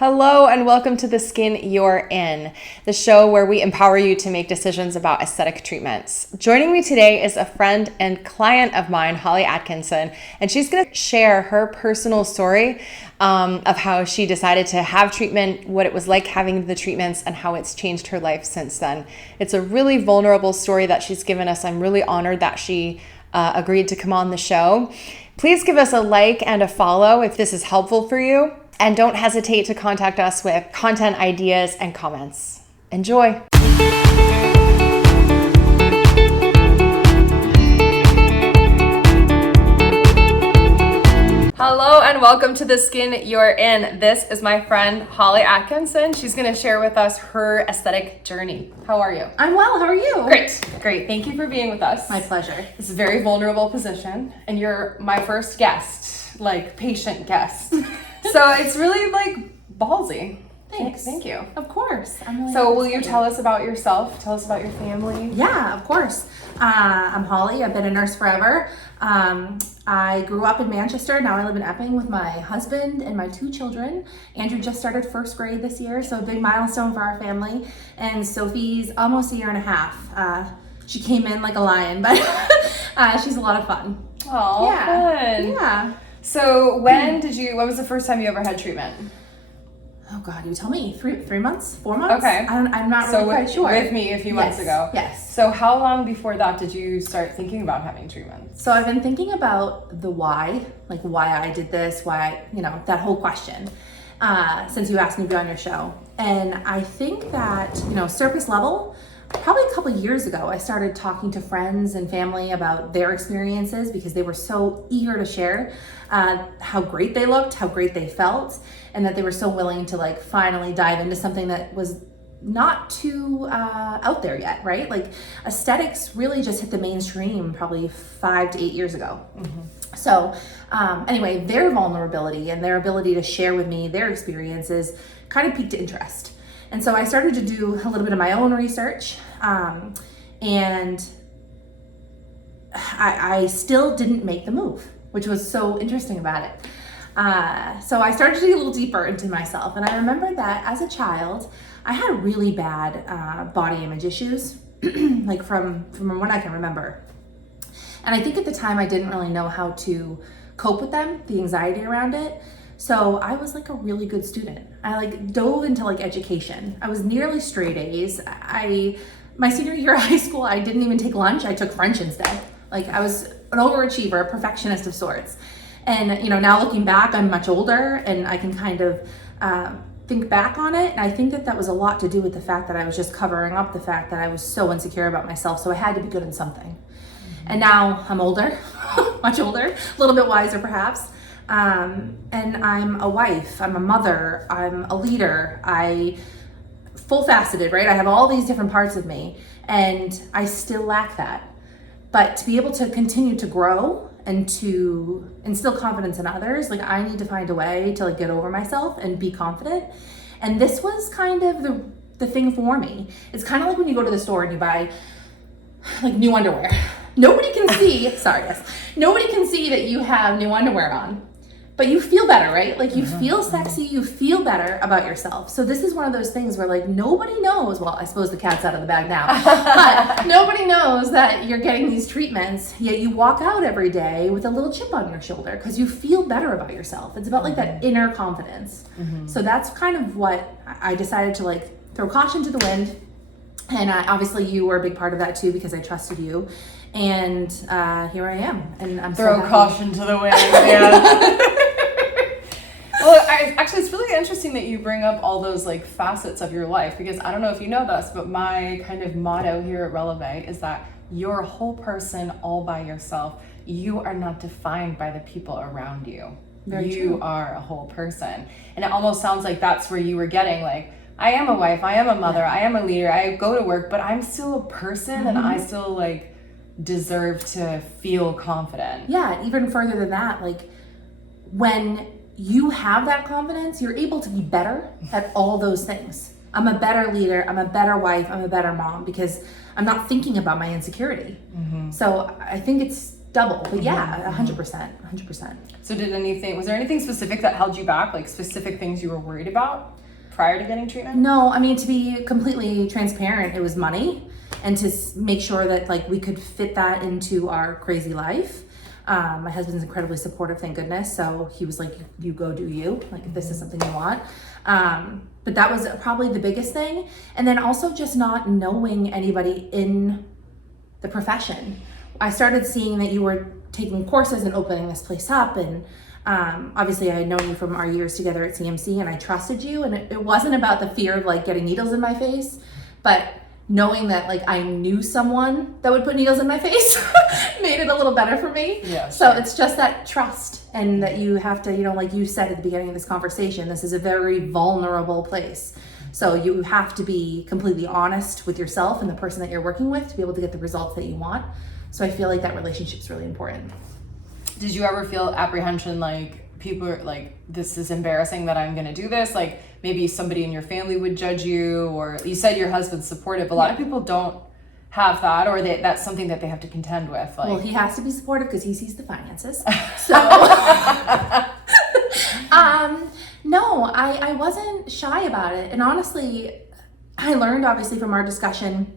Hello and welcome to The Skin You're In, the show where we empower you to make decisions about aesthetic treatments. Joining me today is a friend and client of mine, Holly Atkinson, and she's going to share her personal story of how she decided to have treatment, what it was like having the treatments, and how it's changed her life since then. It's a really vulnerable story that she's given us. I'm really honored that she agreed to come on the show. Please give us a like and a follow if this is helpful for you. And don't hesitate to contact us with content ideas and comments. Enjoy. Hello and welcome to The Skin You're In. This is my friend Holly Atkinson. She's going to share with us her aesthetic journey. How are you? I'm well. How are you? Great. Thank you for being with us. My pleasure. It's a very vulnerable position, and you're my first guest, patient guest. So it's really ballsy. Thanks. Thank you. Of course. So will you tell us about yourself? Tell us about your family. Yeah, of course. I'm Holly. I've been a nurse forever. I grew up in Manchester. Now I live in Epping with my husband and my 2 children. Andrew just started first grade this year, so a big milestone for our family. And Sophie's almost a year and a half. She came in like a lion, but she's a lot of fun. Oh, yeah. Fun. Yeah. So when was the first time you ever had treatment? Oh God, you tell me. 3 months? 4 months? Okay. I'm not really quite sure. With me a few months ago. Yes. So how long before that did you start thinking about having treatment? So I've been thinking about the why, why I did this, that whole question, since you asked me to be on your show. And I think that, surface level, probably a couple of years ago, I started talking to friends and family about their experiences because they were so eager to share how great they looked, how great they felt, and that they were so willing to finally dive into something that was not too out there yet, right? Aesthetics really just hit the mainstream probably 5 to 8 years ago. Mm-hmm. So anyway, their vulnerability and their ability to share with me their experiences kind of piqued interest. And so I started to do a little bit of my own research, and I still didn't make the move, which was so interesting about it. So I started to dig a little deeper into myself, and I remember that as a child, I had really bad body image issues, from when I can remember. And I think at the time I didn't really know how to cope with them, the anxiety around it. So I was a really good student. I dove into education. I was nearly straight A's. My senior year of high school, I didn't even take lunch. I took French instead. I was an overachiever, a perfectionist of sorts. And now looking back, I'm much older and I can kind of think back on it. And I think that was a lot to do with the fact that I was just covering up the fact that I was so insecure about myself. So I had to be good in something. Mm-hmm. And now I'm older, much older, a little bit wiser perhaps. And I'm a wife, I'm a mother, I'm a leader, full faceted, right? I have all these different parts of me and I still lack that. But to be able to continue to grow and to instill confidence in others, I need to find a way to get over myself and be confident. And this was kind of the thing for me. It's kind of like when you go to the store and you buy new underwear. Nobody can see, nobody can see that you have new underwear on. But you feel better, right? You feel sexy, you feel better about yourself. So this is one of those things where nobody knows, well, I suppose the cat's out of the bag now, but nobody knows that you're getting these treatments, yet you walk out every day with a little chip on your shoulder because you feel better about yourself. It's about that inner confidence. Mm-hmm. So that's kind of what I decided to throw caution to the wind. And obviously you were a big part of that too because I trusted you. And here I am. And I'm throw so caution to the wind, yeah. Well, actually, it's really interesting that you bring up all those facets of your life because I don't know if you know this, but my kind of motto here at Releve is that you're a whole person all by yourself. You are not defined by the people around you. Very you true. are a whole person. And it almost sounds like that's where you were getting I am a wife, I am a mother, I am a leader, I go to work, but I'm still a person. Mm-hmm. And I still deserve to feel confident. Yeah, even further than that, when you have that confidence, you're able to be better at all those things. I'm a better leader, I'm a better wife, I'm a better mom because I'm not thinking about my insecurity. Mm-hmm. So I think it's double. But yeah, 100%. So was there anything specific that held you back, like specific things you were worried about prior to getting treatment? No, I mean, to be completely transparent, it was money, and to make sure that like we could fit that into our crazy life. My husband's incredibly supportive, thank goodness. So he was like, you go do you, like if this is something you want. But that was probably the biggest thing. And then also just not knowing anybody in the profession. I started seeing that you were taking courses and opening this place up, and obviously I had known you from our years together at CMC, and I trusted you, and it wasn't about the fear of like getting needles in my face, but knowing that like I knew someone that would put needles in my face made it a little better for me. Yeah, so sure. it's just that trust, and that you have to, like you said at the beginning of this conversation, this is a very vulnerable place. So you have to be completely honest with yourself and the person that you're working with to be able to get the results that you want. So I feel like that relationship is really important. Did you ever feel apprehension, like people are like, this is embarrassing that I'm going to do this? Like maybe somebody in your family would judge you, or you said your husband's supportive. A lot of people don't have that, or that's something that they have to contend with. Like, well, he has to be supportive because he sees the finances. So, no, I wasn't shy about it. And honestly, I learned obviously from our discussion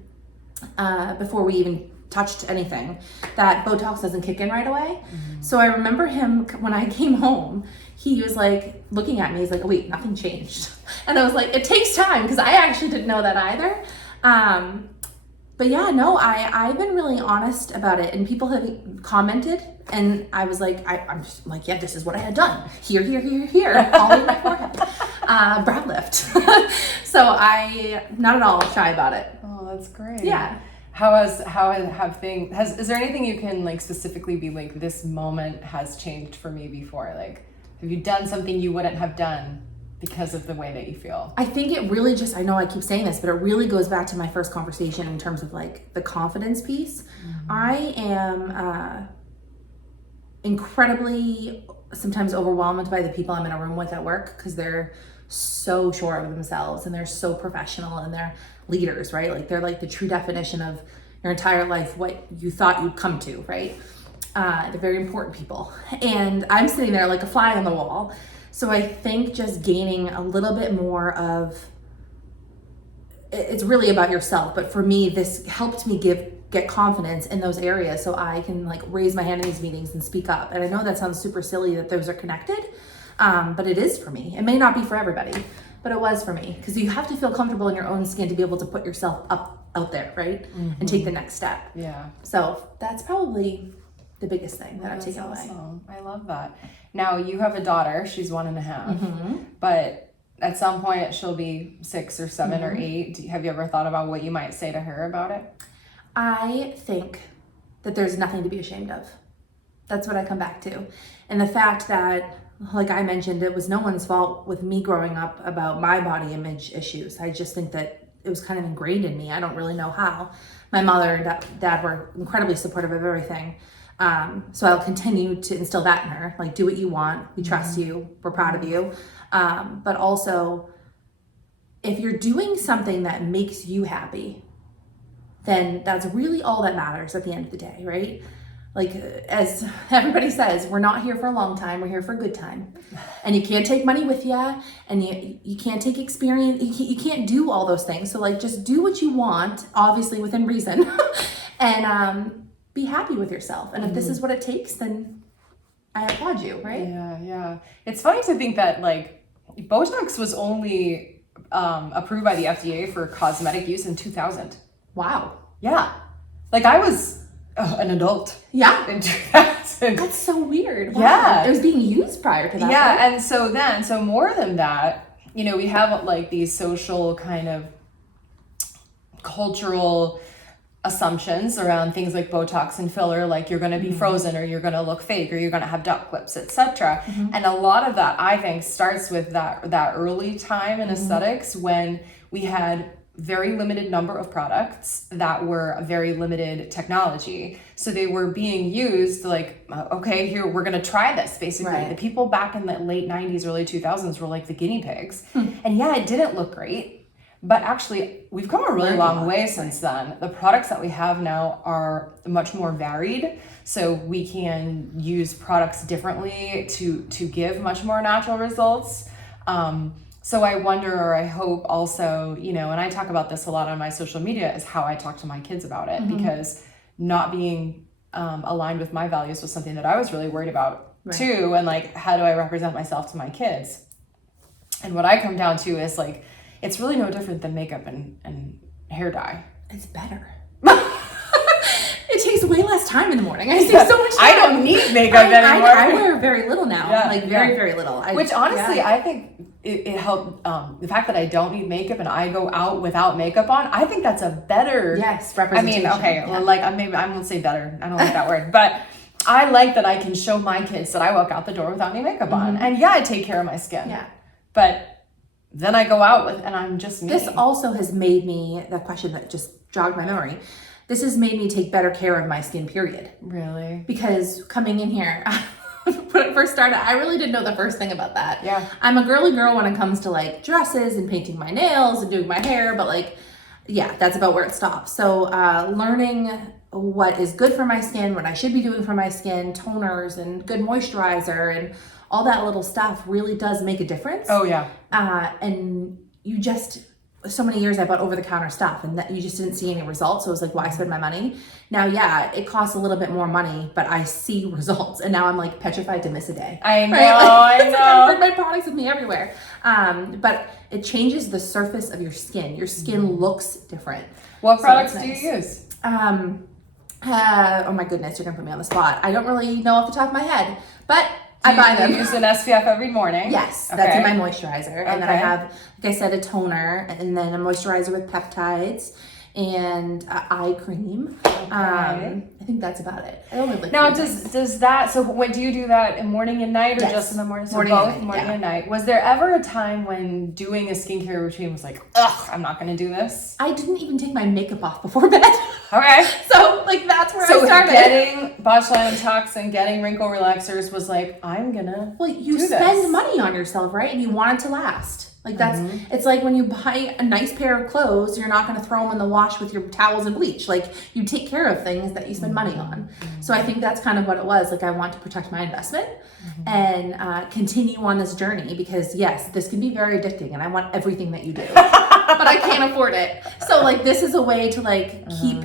before we even touched anything that Botox doesn't kick in right away. So I remember him when I came home, he was like looking at me, he's like, oh, wait, nothing changed. And I was like, it takes time, because I actually didn't know that either. But yeah, no, I've been really honest about it, and people have commented, and I was like, I'm just like, yeah, this is what I had done. Here, all in my forehead. Brow lift. So I, not at all shy about it. oh, that's great. Yeah. Is there anything you can like specifically be like, this moment has changed for me before? Like, have you done something you wouldn't have done because of the way that you feel? I think it really just, I know I keep saying this, but it really goes back to my first conversation in terms of like the confidence piece. I am incredibly sometimes overwhelmed by the people I'm in a room with at work, because they're so sure of themselves and they're so professional and they're leaders, right? Like they're like the true definition of your entire life, what you thought you'd come to, right? They're very important people. And I'm sitting there like a fly on the wall. So I think just gaining a little bit more of, it's really about yourself. But for me, this helped me get confidence in those areas so I can like raise my hand in these meetings and speak up. And I know that sounds super silly that those are connected, but it is for me. It may not be for everybody, but it was for me, because you have to feel comfortable in your own skin to be able to put yourself out there, right? And take the next step. Yeah. So that's probably the biggest thing that I've taken away. I love that. Now you have a daughter, she's 1.5, but at some point she'll be 6 or 7 or 8. Have you ever thought about what you might say to her about it? I think that there's nothing to be ashamed of. That's what I come back to. And the fact that, like I mentioned, it was no one's fault with me growing up about my body image issues. I just think that it was kind of ingrained in me. I don't really know how. My mother and dad were incredibly supportive of everything. So I'll continue to instill that in her. Like, do what you want. We trust you. We're proud of you. But also, if you're doing something that makes you happy, then that's really all that matters at the end of the day, right? Like, as everybody says, we're not here for a long time, we're here for a good time. And you can't take money with you, and you can't take experience, you can't do all those things. So like, just do what you want, obviously within reason, and be happy with yourself. And if this is what it takes, then I applaud you, right? Yeah. It's funny to think that like Botox was only approved by the FDA for cosmetic use in 2000. Wow. Yeah. Like I was an adult. Yeah. In 2000. That's so weird. Wow. Yeah. It was being used prior to that. Yeah. Right? And so more than that, we have like these social kind of cultural assumptions around things like Botox and filler, like you're going to be frozen, or you're going to look fake, or you're going to have duck lips, etc. And a lot of that, I think, starts with that early time in aesthetics, when we had very limited number of products that were a very limited technology. So they were being used like, okay, here, we're going to try this, basically. Right. The people back in the late 90s, early 2000s were like the guinea pigs. And yeah, it didn't look great, But actually, we've come a really long way since then. The products that we have now are much more varied. So we can use products differently to give much more natural results. So I wonder, or I hope also, and I talk about this a lot on my social media, is how I talk to my kids about it, because not being aligned with my values was something that I was really worried about too. And like, how do I represent myself to my kids? And what I come down to is like, it's really no different than makeup and hair dye. It's better. It takes way less time in the morning. I save so much time. I don't need makeup anymore. I wear very little now, very little. Which honestly, I think it helped. The fact that I don't need makeup and I go out without makeup on, I think that's a better representation. Well, like I won't say better. I don't like that word, but I like that I can show my kids that I walk out the door without any makeup on, and I take care of my skin. Yeah, but then I go out and I'm just me. This also has made me, that question that just jogged my memory, this has made me take better care of my skin, period. Really? Because coming in here, when it first started, I really didn't know the first thing about that. Yeah. I'm a girly girl when it comes to like dresses and painting my nails and doing my hair, but like, yeah, that's about where it stops. So learning what is good for my skin, what I should be doing for my skin, toners and good moisturizer and all that little stuff really does make a difference. Oh yeah. And you just, so many years I bought over-the-counter stuff and that you just didn't see any results. So I was like, why spend my money? Now, yeah, it costs a little bit more money, but I see results. And now I'm like petrified to miss a day. I know, right? Like, I know. I bring my products with me everywhere. But it changes the surface of your skin. Your skin looks different. What products do you use? Oh my goodness, you're gonna put me on the spot. I don't really know off the top of my head, but I buy them. You use an SPF every morning? Yes, that's in my moisturizer. And then I have, like I said, a toner, and then a moisturizer with peptides, and eye cream. I think that's about it. I only like now, does that, so when do you do that in morning and night, or just in the morning? So morning both, and night, morning and night. Was there ever a time when doing a skincare routine was like, ugh, I'm not going to do this? I didn't even take my makeup off before bed. Okay. So, like, that's where I started. So getting botulinum toxin, getting wrinkle relaxers was like, I'm going to you spend money on yourself, right? And you want it to last. Like that's, it's like when you buy a nice pair of clothes, you're not going to throw them in the wash with your towels and bleach. Like you take care of things that you spend money on. So I think that's kind of what it was. Like I want to protect my investment and continue on this journey because yes, this can be very addicting and I want everything that you do, but I can't afford it. So like this is a way to like keep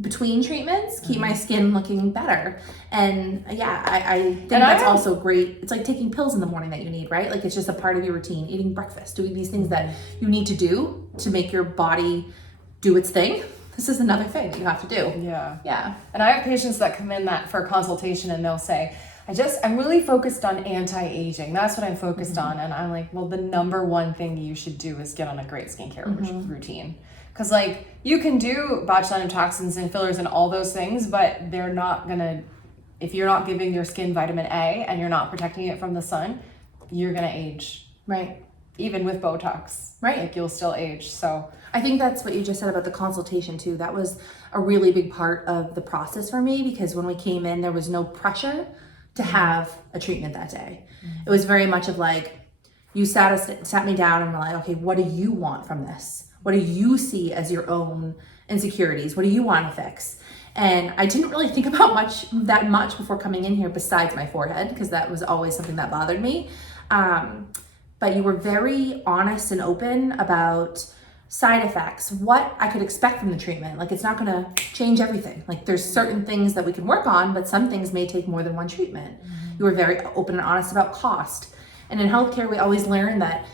between treatments, keep my skin looking better. And yeah, I think that's also great. It's like taking pills in the morning that you need, right? Like it's just a part of your routine, eating breakfast, doing these things that you need to do to make your body do its thing. This is another thing that you have to do. Yeah. Yeah. And I have patients that come in that for a consultation and they'll say, I'm really focused on anti-aging. That's what I'm focused on. And I'm like, well, the number one thing you should do is get on a great skincare routine. Because like you can do botulinum toxins and fillers and all those things, but they're not gonna, if you're not giving your skin vitamin A and you're not protecting it from the sun, you're gonna age. Right. Even with Botox. Right. Like you'll still age. So I think that's what you just said about the consultation too. That was a really big part of the process for me because when we came in, there was no pressure to have a treatment that day. It was very much of like, you sat me down and were like, okay, what do you want from this? What do you see as your own insecurities? What do you want to fix? And I didn't really think about that much before coming in here besides my forehead, because that was always something that bothered me. But you were very honest and open about side effects, what I could expect from the treatment. Like it's not going to change everything. Like there's certain things that we can work on, but some things may take more than one treatment. You were very open and honest about cost. And in healthcare, we always learn that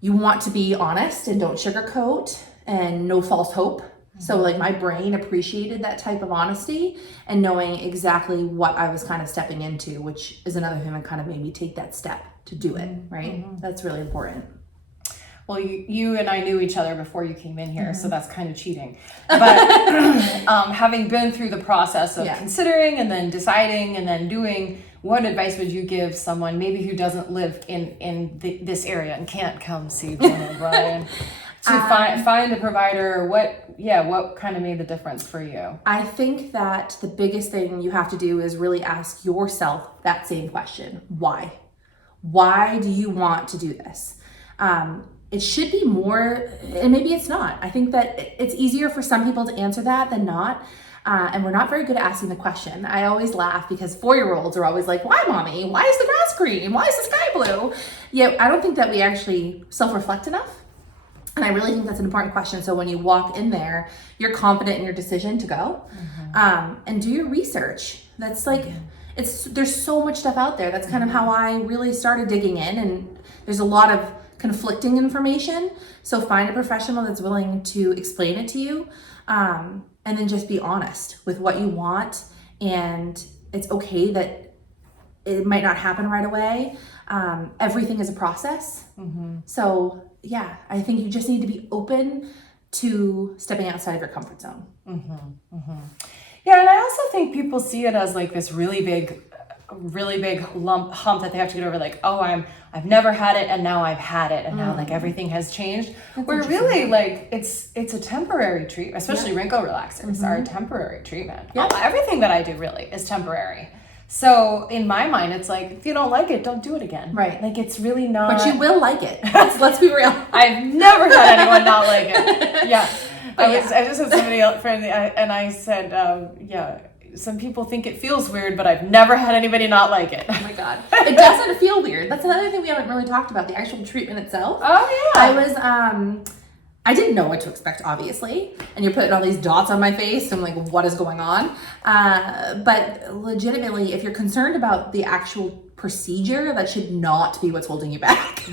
you want to be honest and don't sugarcoat and no false hope. So like my brain appreciated that type of honesty and knowing exactly what I was kind of stepping into, which is another thing that kind of made me take that step to do it, right? That's really important. Well, you and I knew each other before you came in here, so that's kind of cheating. But having been through the process of considering and then deciding and then doing, what advice would you give someone maybe who doesn't live in this area and can't come see Jen O'Brien to find a provider? What kind of made the difference for you? I think that the biggest thing you have to do is really ask yourself that same question. Why? Why do you want to do this? it should be more, and maybe it's not. I think that it's easier for some people to answer that than not. And we're not very good at asking the question. I always laugh because 4-year-olds are always like, why, mommy? Why is the grass green? Why is the sky blue? Yet I don't think that we actually self-reflect enough. And I really think that's an important question. So when you walk in there, you're confident in your decision to go. And do your research. That's like, there's so much stuff out there. That's kind of how I really started digging in. And there's a lot of conflicting information. So find a professional that's willing to explain it to you. And then just be honest with what you want. And it's okay that it might not happen right away. Everything is a process. So yeah, I think you just need to be open to stepping outside of your comfort zone. Yeah, and I also think people see it as like this really big hump that they have to get over, like, oh, I've never had it and now I've had it and now like everything has changed. Where really like it's a temporary treatment, especially wrinkle relaxers are a temporary treatment. Everything that I do really is temporary. So in my mind, it's like, if you don't like it, don't do it again. Right. Like it's really not. But you will like it. Let's be real. I've never had anyone not like it. Yeah. I just had somebody else friend, and I said, some people think it feels weird, but I've never had anybody not like it. Oh my God. It doesn't feel weird. That's another thing we haven't really talked about, the actual treatment itself. Oh yeah. I didn't know what to expect, obviously. And you're putting all these dots on my face. I'm like, what is going on? But legitimately, if you're concerned about the actual procedure, that should not be what's holding you back.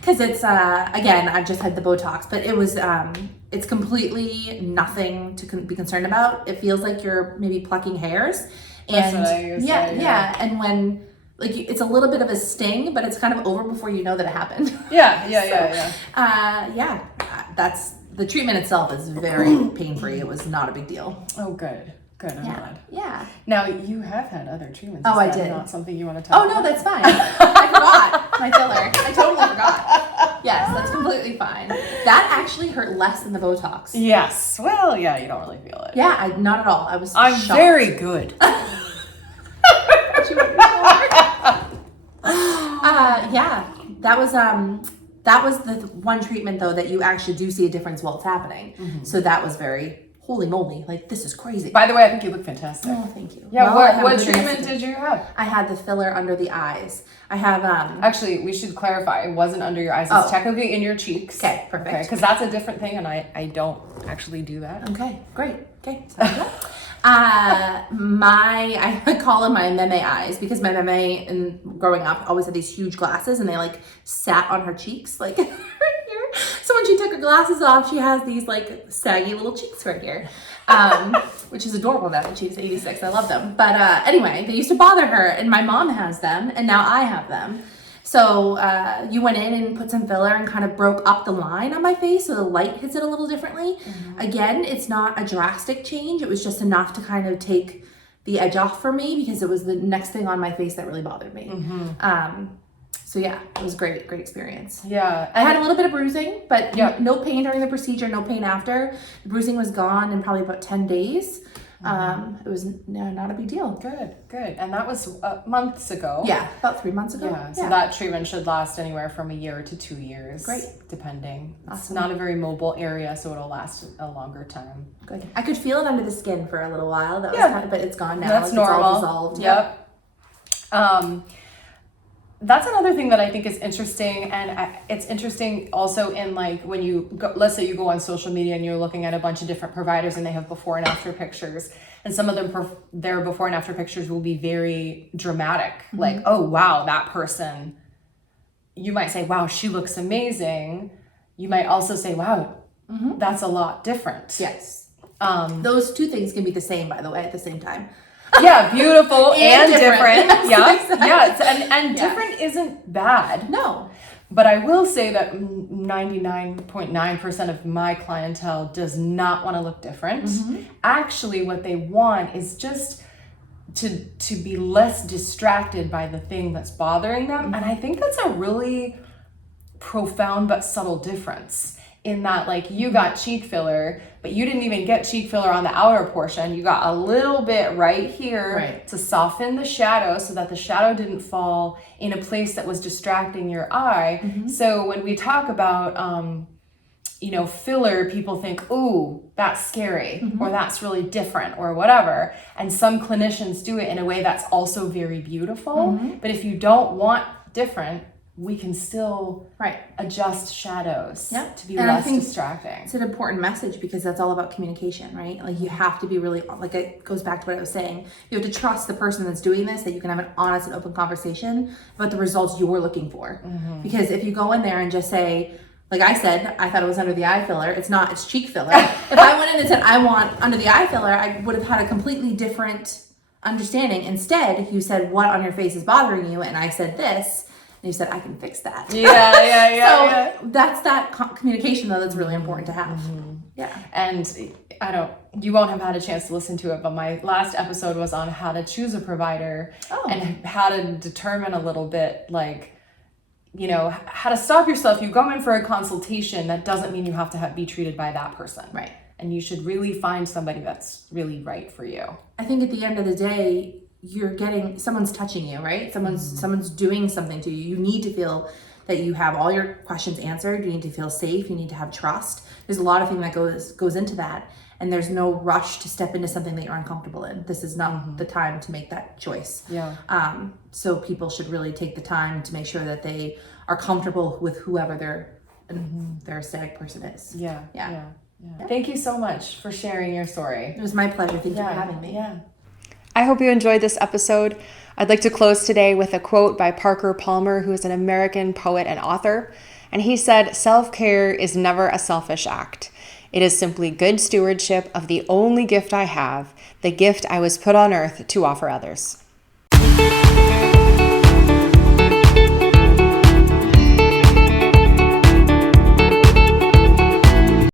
Because it's, again, I've just had the Botox, but it was, it's completely nothing to be concerned about. It feels like you're maybe plucking hairs. That's what I used to say, yeah. And when, like, it's a little bit of a sting, but it's kind of over before you know that it happened. That's the treatment itself is very pain-free. It was not a big deal. Oh, good. I'm glad. Yeah. Now you have had other treatments. Oh, I did. Not something you want to talk about? Oh, no, that's fine. I forgot my filler. I totally forgot. Yes, that's completely fine. That actually hurt less than the Botox. Yes. Well, yeah, you don't really feel it. Yeah, not at all. I'm shocked. very good. That was the one treatment though that you actually do see a difference while it's happening. So that was very, holy moly, like this is crazy. By the way, I think you look fantastic. Oh, thank you. Yeah, what treatment did you have? I had the filler under the eyes. I have actually, we should clarify, it wasn't under your eyes, it's technically in your cheeks. Okay, perfect. Okay, because that's a different thing and I don't actually do that. Okay, great. Okay. I call them my meme eyes because my meme in growing up always had these huge glasses and they like sat on her cheeks like right here. So when she took her glasses off, she has these like saggy little cheeks right here, which is adorable now that she's 86. I love them. But anyway, they used to bother her and my mom has them and now I have them. So you went in and put some filler and kind of broke up the line on my face so the light hits it a little differently. Again, it's not a drastic change. It was just enough to kind of take the edge off for me because it was the next thing on my face that really bothered me. So yeah, it was a great experience. Yeah. I had a little bit of bruising, but no pain during the procedure, no pain after. The bruising was gone in probably about 10 days. It was not a big deal. Good. And that was months ago. Yeah, about 3 months ago. Yeah, so that treatment should last anywhere from a year to 2 years. Great. Depending. Awesome. It's not a very mobile area, so it'll last a longer time. Good. I could feel it under the skin for a little while. That was kind of, but it's gone now. That's normal. It's all dissolved. Yep. That's another thing that I think is interesting, and it's interesting also in like when you go, let's say you go on social media and you're looking at a bunch of different providers and they have before and after pictures, and some of them their before and after pictures will be very dramatic, like, oh wow, that person, you might say, wow, she looks amazing. You might also say, wow, that's a lot different. Yes. Those two things can be the same, by the way, at the same time. Yeah, beautiful and different. Yes, exactly. And different isn't bad. No. But I will say that 99.9% of my clientele does not want to look different. Actually, what they want is just to be less distracted by the thing that's bothering them. And I think that's a really profound but subtle difference. in that like you got cheek filler, but you didn't even get cheek filler on the outer portion. You got a little bit right here to soften the shadow so that the shadow didn't fall in a place that was distracting your eye. So when we talk about, you know, filler, people think, ooh, that's scary, or that's really different, or whatever. And some clinicians do it in a way that's also very beautiful. But if you don't want different, we can still adjust shadows to be less distracting. It's an important message because that's all about communication, right? Like you have to be really, like it goes back to what I was saying. You have to trust the person that's doing this, that you can have an honest and open conversation about the results you're looking for. Because if you go in there and just say, like I said, I thought it was under the eye filler. It's not, it's cheek filler. If I went in and said, I want under the eye filler, I would have had a completely different understanding. Instead, you said, what on your face is bothering you? And I said this. And you said, I can fix that. So that's that communication, though, that's really important to have. And you won't have had a chance to listen to it, but my last episode was on how to choose a provider and how to determine a little bit, like, you know, how to stop yourself. You go in for a consultation, that doesn't mean you have to be treated by that person. And you should really find somebody that's really right for you. I think at the end of the day, someone's touching you, right? Someone's doing something to you. You need to feel that you have all your questions answered. You need to feel safe. You need to have trust. There's a lot of things that goes into that. And there's no rush to step into something that you're uncomfortable in. This is not the time to make that choice. So people should really take the time to make sure that they are comfortable with whoever their aesthetic person is. Thank you so much for sharing your story. It was my pleasure. Thank you for having me. I hope you enjoyed this episode. I'd like to close today with a quote by Parker Palmer, who is an American poet and author. And he said, "Self-care is never a selfish act. It is simply good stewardship of the only gift I have, the gift I was put on earth to offer others."